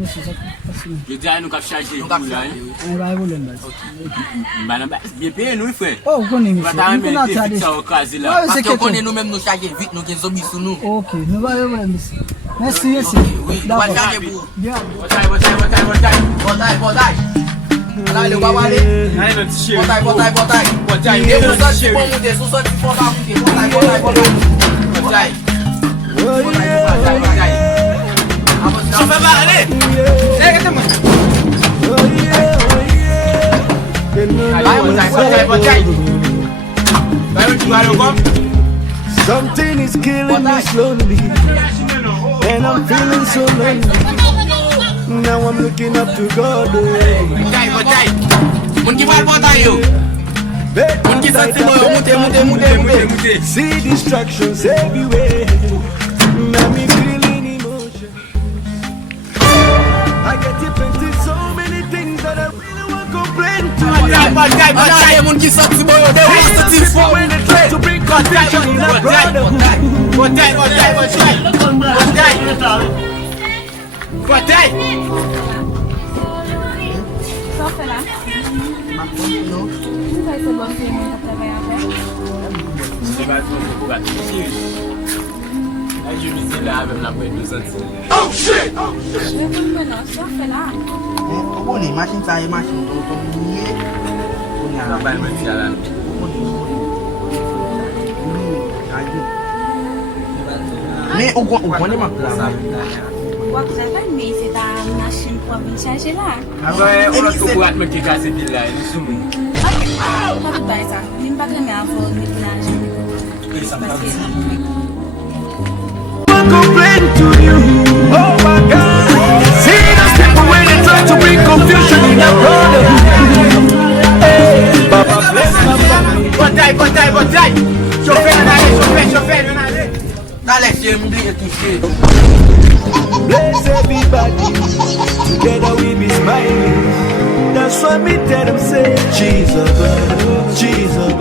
monsieur, ça facile. Je dis à nous qu'à charger. On va voler là. Madame, bien payé nous frère. Oh, vous connaissez monsieur. Nous connaissons ça au cas là. Parce qu'on connaît nous-mêmes nous charger vite nous qui zombies sur nous. OK, nous va voler monsieur. Merci, merci. Oui, D'accord. Bien. Bataille. Là le va aller. Bataille. Et vous sortez pour monter, vous sortez pour monter. Bataille. Ça va aller. Something is killing me slowly, and I'm feeling so lonely. Now I'm looking up to God. See distractions everywhere. Now me feeling emotion. I get different in so many things that I really want to complain to. When they try to bring confusion in a brotherhood. Só foi lá. Não vai ser bom ter muita trabalhar, né? C'est pas trop là, je me dis là, même la pointe de sentir. Eu não menor, só foi lá. Comment les machines ça, les machines comme nier. On a pas le même là. Mais on connaît ma place. Waktu saya kan mesti dah machine pour venir charger là. Ouais, on a tout pour me qui casse dit là, nous sommes. Pas de bail ça. Ni pas de mer pour ni plage. Complain to you, oh my God. See those people when they try to bring confusion in a brotherhood. Baba bless my family. Bataille. Chauffeur, allez, j'ai oublié toucher. Bless everybody. Together we be smiling. That's why me tell them say, Jesus, Jesus.